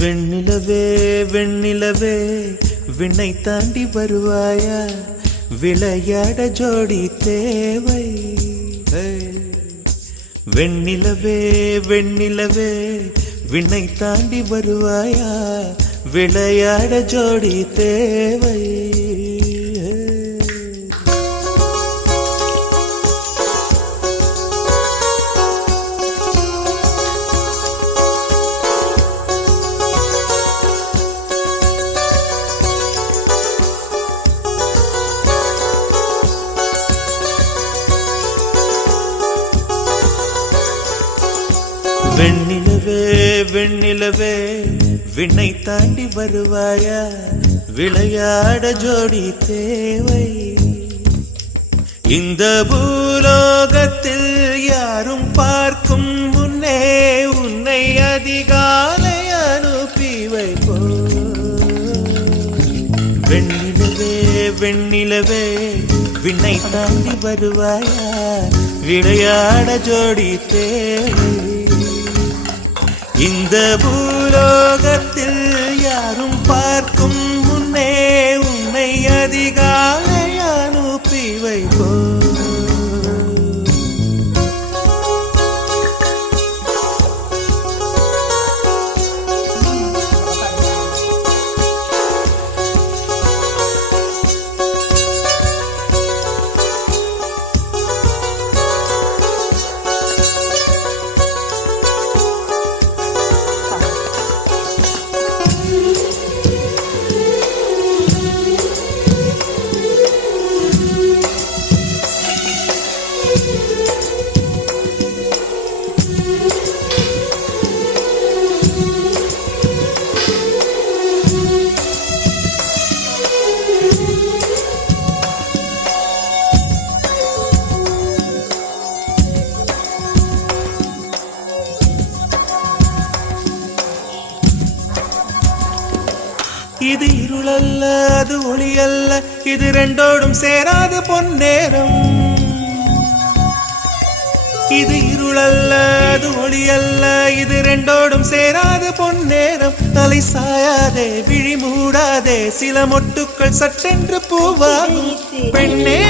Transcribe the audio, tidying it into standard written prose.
வெண்ணிலவே வெண்ணிலவே விண்ணை தாண்டி வருவாயா, விளையாட ஜோடி தேவை. வெண்ணிலவே வெண்ணிலவே விண்ணை தாண்டி வருவாயா, விளையாட ஜோடி தேவை. வெண்ணிலவே வெண்ணிலவே விண்ணை தாண்டி வருவாயா, விளையாட ஜோடி தேவை. இந்த பூலோகத்தில் யாரும் பார்க்கும் முன்னே உன்னை அதிகாலை அனுப்பி வைப்போ. வெண்ணிலவே வெண்ணிலவே விண்ணை தாண்டி வருவாயா, விளையாட ஜோடி தேவை. இந்த பூலோகத்தில் யாரும் பார்க்கும் முன்னே உன்னை அதிகாலை அனுப்பி வைப்போ. இது இருளல்ல அது ஒளியல்ல, இது ரெண்டோடும் சேராது பொன்னேரம். இது இருளல்ல அது ஒளியல்ல, இது ரெண்டோடும் சேராது பொன்னேரம். தலை சாயாதே விழி மூடாதே, சில மொட்டுக்கள் சட்டென்று பூவாகும். பெண்ணே